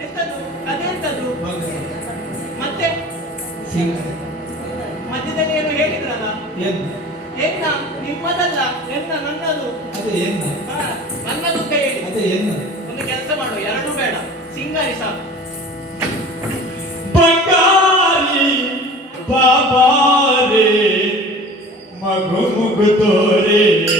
ಎಂತದು ಅದೆಂತದು ಮತ್ತೆ ಮಧ್ಯದಲ್ಲಿ ಏನು ಹೇಳಿದ್ರಲ್ಲ ಎನ್ನ ನಿಮ್ಮದಲ್ಲ ಎನ್ನ ನನ್ನದು ಅದು ಎನ್ನ ನನ್ನದು ನನ್ನ ಹೇಳಿ ಅದು ಎನ್ನ ಒಂದು ಕೆಲಸ ಮಾಡು ಎರಡು ಬೇಡ ಸಿಂಗಾರಿ ಸಾಕು ಬಂಗಾರಿ ಬಾಬಾರೆ, ಮಗು ಮುಗುದೋರೆ ಶೃಂಗಾರಿ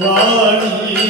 வாணியே